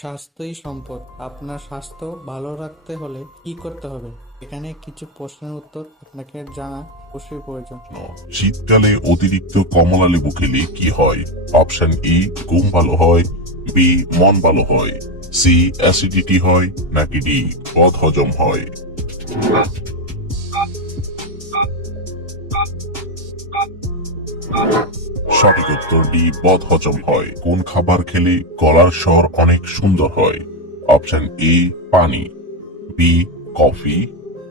স্বাস্থ্যই সম্পদ। আপনার স্বাস্থ্য ভালো রাখতে হলে কি করতে হবে? এখানে কিছু প্রশ্নের উত্তর আপনাকে জানা অবশ্যই প্রয়োজন। শীতকালে অতিরিক্ত কমলা লেবু খেলে কি হয়? অপশন ই ঘুম ভালো হয়। বি মন ভালো হয়। সি অ্যাসিডিটি হয়, নাকি ডি পদ হজম হয়? সঠিক উত্তর ডি বদ হজম হয়। কোন খাবার খেলে গলার স্বর অনেক সুন্দর হয়? অপশন এ পানি। B coffee.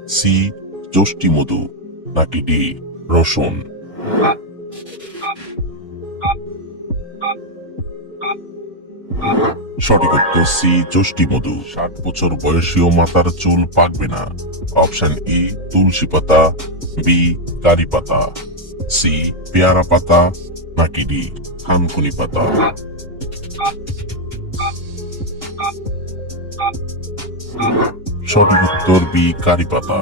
সি যষ্টি মধু। নাকি ডি রসুন। সঠিক উত্তর সি যষ্টি মধু। ষাট বছর বয়সীয় মাতার চুল পাকবে না। অপশন ই তুলসী পাতা। বি কারি পাতা। সি পেয়ারা পাতা। নাকি ডি থানকুনি পাতা। সঠিক উত্তর বি, কারি পাতা।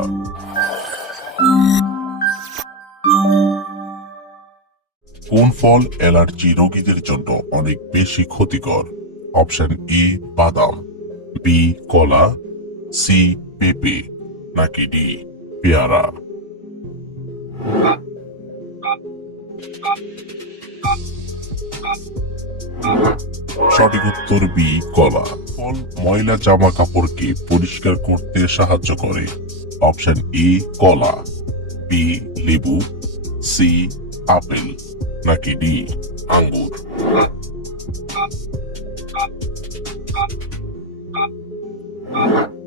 কোন ফল অ্যালার্জি রোগীদের জন্য অনেক বেশি ক্ষতিকর? অপশন এ, বাদাম, বি, কলা, সি, পেঁপে, নাকি ডি, পেয়ারা। সঠিক উত্তর বি কলা ফল, ময়লা জামা কাপড়কে পরিষ্কার করতে সাহায্য করে। অপশন এ কলা বি, লেবু। C, apple. নাকি ডি, আঙ্গুর।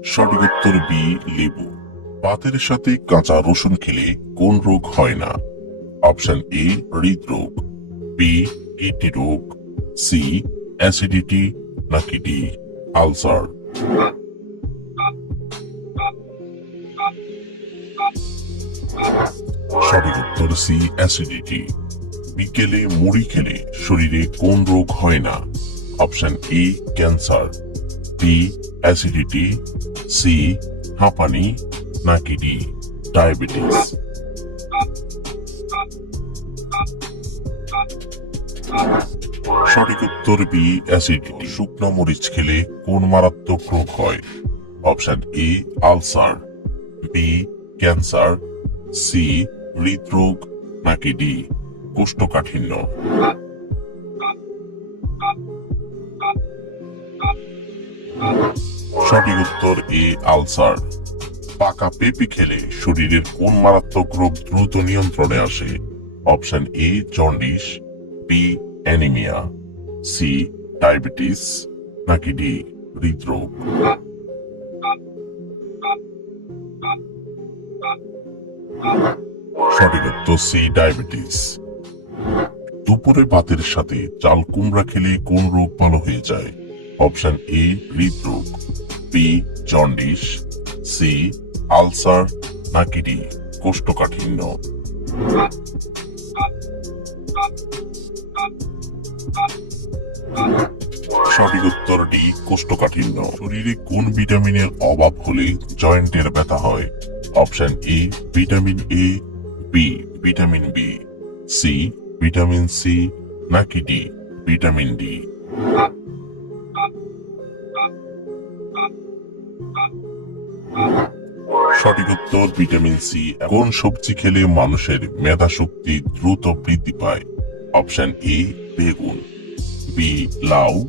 সঠিক উত্তর বি, লেবু। ভাতের সাথে কাঁচা রসুন খেলে কোন রোগ হয় না? অপশন এ হৃদরোগ বি কিডনি রোগ সি অ্যাসিডিটি নাকি ডি আলসার সঠিক উত্তর সি অ্যাসিডিটি বিকেলে মুড়ি খেলে শরীরে কোন রোগ হয় না? Option A cancer. B acidity C হাঁপানি। নাকি ডি ডায়াবেটিস সঠিক উত্তর বি অ্যাসিডিটি শুকনো মরিচ খেলে কোন মারাত্মক রোগ হয়? Option A, ulcer, B, cancer, C, হৃদরোগ, নাকি ডি, কোষ্ঠকাঠিন্য? সঠিক উত্তর এ, আলসার। পাকা পেঁপে খেলে শরীরের কোন মারাত্মক রোগ দ্রুত নিয়ন্ত্রণে আসে? Option A, jaundice B anaemia, C diabetes, নাকি ডি হৃদরোগ? সঠিক উত্তর সি ডায়াবেটিস। দুপুরে ভাতের সাথে চাল কুমড়া খেলে কোন রোগ ভালো হয়ে যায়? অপশন এ, হৃদরোগ, বি, জন্ডিস, সি, আলসার, নাকি ডি, কোষ্ঠকাঠিন্য? সঠিক উত্তর ডি, কোষ্ঠকাঠিন্য। শরীরে কোন ভিটামিনের অভাব হলে জয়েন্টের ব্যথা হয়? Option A, vitamin A, B, vitamin B, C, vitamin C, নাকি ডি, ভিটামিন ডি। সঠিক উত্তর, ভিটামিন সি। কোন সবজি খেলে মানুষের মেধা শক্তি দ্রুত বৃদ্ধি পায়। অপশন এ, বেগুন। বি, লাউ।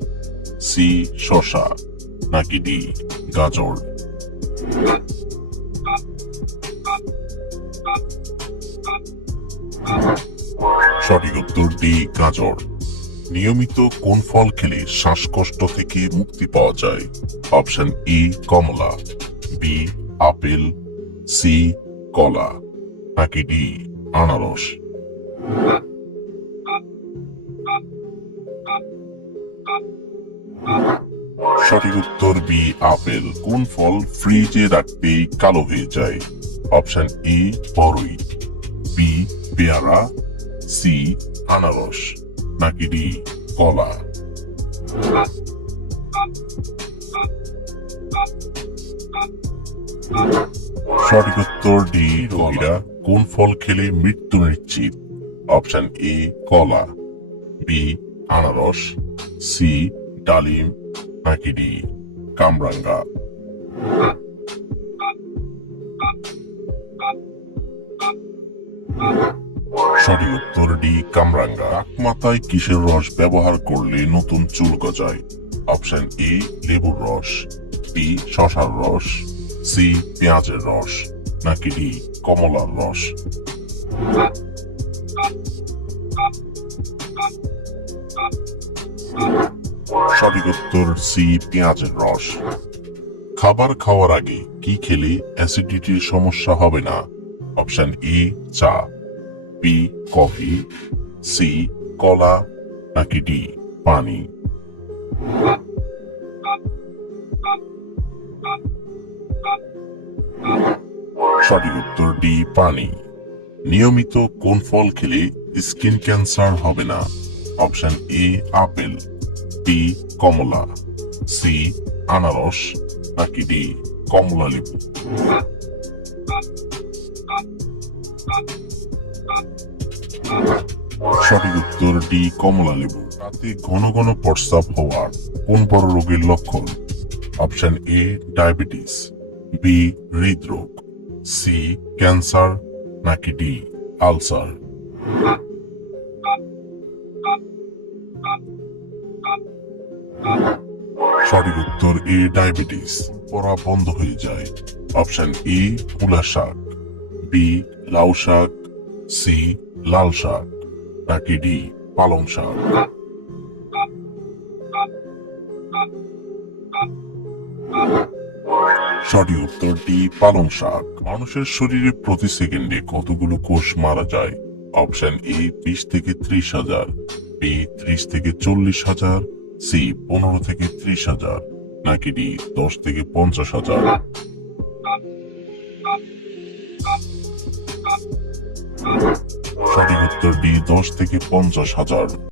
সি শশা নাকি ডি, গাজর। সঠিক উত্তর ডি, গাজর। নিয়মিত কোন ফল খেলে শ্বাসকষ্ট থেকে মুক্তি পাওয়া যায়? অপশন ই কমলা। B, apple. সি কলা। নাকি ডি আনারস। সঠিক উত্তর বি, আপেল। কোন ফল ফ্রিজে রাখতেই কালো হয়ে যায়? অপশন এ বড়ই বি, পেয়ারা। সি, আনারস। নাকি ডি কলা। সঠিক উত্তর ডি রোগীরা কোন ফল খেলে মৃত্যু নিশ্চিত? অপশন এ, কলা। বি, আনারস। সি, ডালিম। নাকি ডি, কামরাঙ্গা। সঠিক উত্তর ডি, কামরাঙ্গা। মাথায় কিসের রস ব্যবহার করলে নতুন চুল গজায়? অপশন এ, লেবুর রস। বি, শশার রস। সি পেঁয়াজের রস, নাকি ডি কমলার রস? সঠিক উত্তর সি পেঁয়াজের রস। খাবার খাওয়ার আগে কি খেলে অ্যাসিডিটির সমস্যা হবে না? অপশন এ, চা। B, coffee. সি, কলা। নাকি ডি, পানি। সঠিক উত্তর ডি, পানি। নিয়মিত কোন ফল খেলে স্কিন ক্যান্সার হবে না? অপশন এ, আপেল, বি, কমলা, সি, আনারস, নাকি ডি, কমলা লেবু? সঠিক উত্তর ডি, কমলা লেবু। রাতে ঘন ঘন প্রস্রাব হওয়ার কোন বড় রোগের লক্ষণ? Option A, diabetes. বি, হৃদরোগ, সি, ক্যান্সার, নাকি ডি, আলসার? সঠিক উত্তর এ, ডায়াবেটিস। পড়া বন্ধ হয়ে যায়। অপশন এ মূলা শাক। বি, লাউ শাক। সি, লাল শাক। নাকি ডি, পালং শাক। সঠিক উত্তর ডি পালং শাক। মানুষের শরীরে প্রতি সেকেন্ডে কতগুলো কোষ মারা যায়? অপশন এ, বিশ থেকে ত্রিশ হাজার, বি, ত্রিশ থেকে চল্লিশ হাজার, সি, পনেরো থেকে ত্রিশ হাজার, নাকি ডি, দশ থেকে পঞ্চাশ হাজার। সঠিক উত্তর ডি দশ থেকে পঞ্চাশ হাজার।